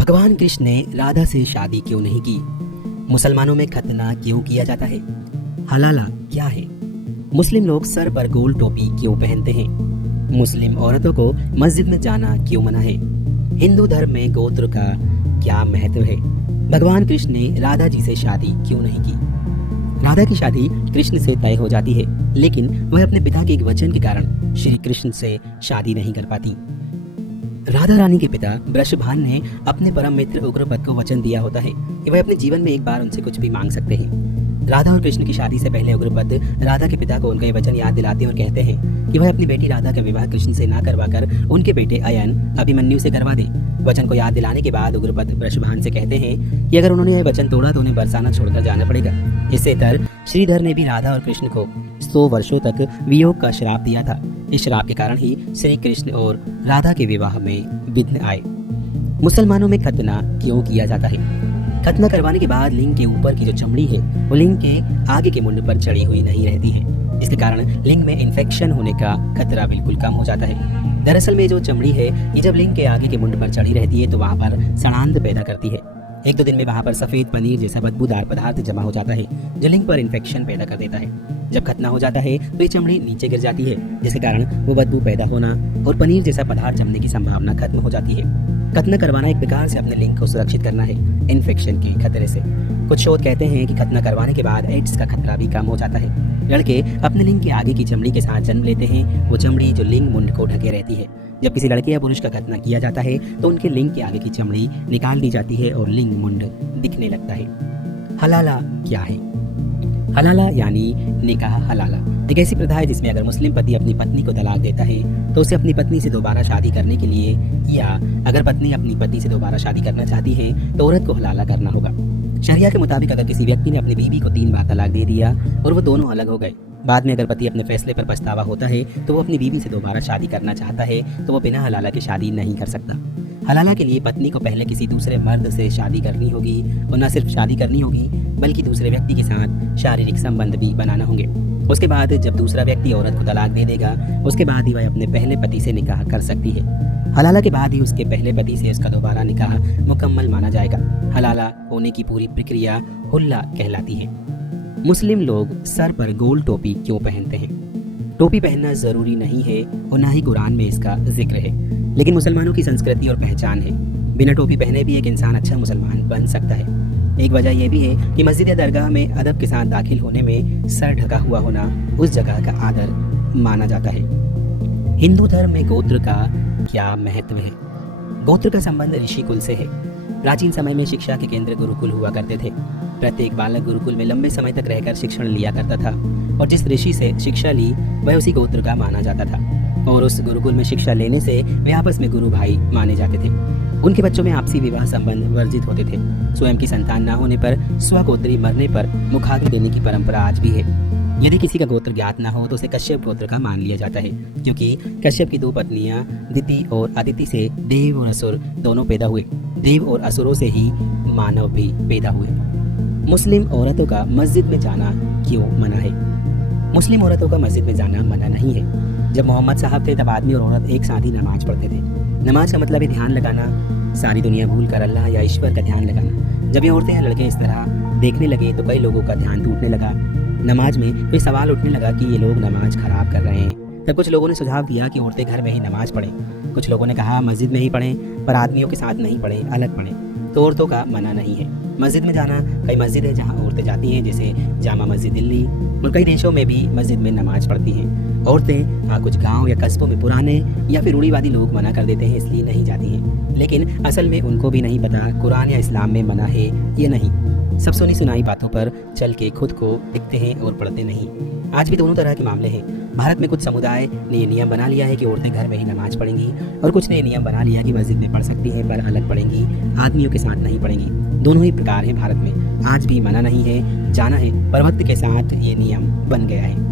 भगवान कृष्ण ने राधा से शादी क्यों नहीं की? मुसलमानों में खतना क्यों किया जाता है? हलाला क्या है? मुस्लिम लोग सर पर गोल टोपी क्यों पहनते हैं? मुस्लिम औरतों को मस्जिद में जाना क्यों मना है? हिंदू धर्म में गोत्र का क्या महत्व है? भगवान कृष्ण ने राधा जी से शादी क्यों नहीं की? राधा की शादी कृष्ण से तय हो जाती है, लेकिन वह अपने पिता के एक वचन के कारण श्री कृष्ण से शादी नहीं कर पाती। राधा रानी के पिता वृषभान ने अपने परम मित्र उग्रपद को वचन दिया होता है कि वह अपने जीवन में एक बार उनसे कुछ भी मांग सकते हैं। राधा और कृष्ण की शादी से पहले उग्रपद राधा के पिता को उनका ये वचन याद दिलाते और कहते हैं कि वह अपनी बेटी राधा का विवाह कृष्ण से ना करवाकर उनके बेटे अयन अभिमन्यु से करवा दें। वचन को याद दिलाने के बाद उग्रपद वृषभान से कहते हैं कि अगर उन्होंने यह वचन तोड़ा तो उन्हें बरसाना छोड़कर जाना पड़ेगा। इससे तर श्रीधर ने भी राधा और कृष्ण को 100 वर्षों तक वियोग का श्राप दिया था। इस श्राप के कारण ही श्री कृष्ण और राधा के विवाह में विघ्न आए। मुसलमानों में खतना क्यों किया जाता है? खतना करवाने के बाद लिंग के ऊपर की जो चमड़ी है वो लिंग के आगे के मुंड पर चढ़ी हुई नहीं रहती है। इसके कारण लिंग में इन्फेक्शन होने का खतरा बिल्कुल कम हो जाता है। दरअसल में जो चमड़ी है ये जब लिंग के आगे के मुंड पर चढ़ी रहती है तो वहाँ पर सड़ांध पैदा करती है। 1-2 दिन में वहाँ पर सफेद पनीर जैसा बदबूदार पदार्थ जमा हो जाता है जो लिंग पर इन्फेक्शन पैदा कर देता है। जब खतना हो जाता है तो ये चमड़ी नीचे गिर जाती है, जिसके कारण वो बदबू पैदा होना और पनीर जैसा पदार्थ जमने की संभावना खत्म हो जाती है। खतना करवाना एक प्रकार से अपने लिंग को सुरक्षित करना है इन्फेक्शन के खतरे से। कुछ शोध कहते हैं कि खतना करवाने के बाद एड्स का खतरा भी कम हो जाता है। लड़के अपने लिंग के आगे की चमड़ी के साथ जन्म लेते हैं, वो चमड़ी जो लिंग मुंड को ढके रहती है। जब किसी लड़के या पुरुष का खतना किया जाता है तो उनके लिंग के आगे की चमड़ी निकाल दी जाती है और लिंग मुंड दिखने लगता है। हलाला क्या है? हलाला यानी निकाह हलाला एक ऐसी प्रथा है जिसमें अगर मुस्लिम पति अपनी पत्नी को तलाक देता है तो उसे अपनी पत्नी से दोबारा शादी करने के लिए, या अगर पत्नी अपनी पति से दोबारा शादी करना चाहती है तो औरत को हलाला करना होगा। शरिया के मुताबिक अगर किसी व्यक्ति ने अपनी बीवी को 3 बार तलाक दे दिया और वो दोनों अलग हो गए, बाद में अगर पति अपने फैसले पर पछतावा होता है तो वो अपनी बीवी से दोबारा शादी करना चाहता है तो वो बिना हलाला के शादी नहीं कर सकता। हलाला के लिए पत्नी को पहले किसी दूसरे मर्द से शादी करनी होगी और न सिर्फ शादी करनी होगी बल्कि दूसरे व्यक्ति के साथ शारीरिक संबंध भी बनाना होंगे। उसके बाद जब दूसरा व्यक्ति औरत को तलाक दे देगा उसके बाद ही वह अपने पहले पति से निकाह कर सकती है। हलाला के बाद ही उसके पहले पति से उसका दोबारा निकाह मुकम्मल माना जाएगा। हलाला होने की पूरी प्रक्रिया हुल्ला कहलाती है। मुस्लिम लोग सर पर गोल टोपी क्यों पहनते हैं? टोपी पहनना जरूरी नहीं है और ना ही कुरान में इसका जिक्र है, लेकिन मुसलमानों की संस्कृति और पहचान है। बिना टोपी पहने भी एक इंसान अच्छा मुसलमान बन सकता है। एक वजह यह भी है कि मस्जिद या दरगाह में अदब के साथ दाखिल होने में सर ढका हुआ होना उस जगह का आदर माना जाता है। हिंदू धर्म में गोत्र का क्या महत्व है? गोत्र का संबंध ऋषि कुल से है। प्राचीन समय में शिक्षा के केंद्र गुरुकुल हुआ करते थे। प्रत्येक बालक गुरुकुल में लंबे समय तक रहकर शिक्षण लिया करता था और जिस ऋषि से शिक्षा ली वह उसी गोत्र का माना जाता था और उस गुरुकुल में शिक्षा लेने से वे आपस में गुरु भाई माने जाते थे। उनके बच्चों में आपसी विवाह संबंध वर्जित होते थे। स्वयं की संतान न होने पर स्वगोत्री मरने पर मुखाग्नि देने की परंपरा आज भी है। यदि किसी का गोत्र ज्ञात न हो तो उसे कश्यप गोत्र का मान लिया जाता है, क्योंकि कश्यप की 2 पत्नियां दिति और अदिति से देव और असुर दोनों पैदा हुए। देव और असुरों से ही मानव भी पैदा हुए। मुस्लिम औरतों का मस्जिद में जाना क्यों मना है? मुस्लिम औरतों का मस्जिद में जाना मना नहीं है। जब मोहम्मद साहब थे तब आदमी और औरत एक साथ ही नमाज पढ़ते थे। नमाज का मतलब है ध्यान लगाना, सारी दुनिया भूल कर अल्लाह या ईश्वर का ध्यान लगाना। जब ये औरतें या लड़के इस तरह देखने लगे तो कई लोगों का ध्यान टूटने लगा। नमाज में कोई सवाल उठने लगा कि ये लोग नमाज खराब कर रहे हैं। तब कुछ लोगों ने सुझाव दिया कि औरतें घर में ही नमाज पढ़ें। कुछ लोगों ने कहा मस्जिद में ही पढ़ें, पर आदमियों के साथ नहीं पढ़ें, अलग पढ़ें। तो औरतों का मना नहीं है मस्जिद में जाना। कई मस्जिद है जहाँ औरतें जाती हैं, जैसे जामा मस्जिद दिल्ली और कई देशों में भी मस्जिद में नमाज पढ़ती हैं। औरतें कुछ गांव या कस्बों में पुराने या फिर रूढ़िवादी लोग मना कर देते हैं, इसलिए नहीं जाती हैं, लेकिन असल में उनको भी नहीं पता कुरान या इस्लाम में मना है या नहीं। सब सुनी सुनाई बातों पर चल के खुद को दिखते हैं और पढ़ते नहीं। आज भी दोनों तरह के मामले हैं। भारत में कुछ समुदाय ने ये नियम बना लिया है कि औरतें घर में ही नमाज पढ़ेंगी और कुछ ने ये नियम बना लिया कि मस्जिद में पढ़ सकती हैं पर अलग पढ़ेंगी, आदमियों के साथ नहीं पढ़ेंगी। दोनों ही प्रकार हैं भारत में। आज भी मना नहीं है, जाना है, पर वक्त के साथ ये नियम बन गया है।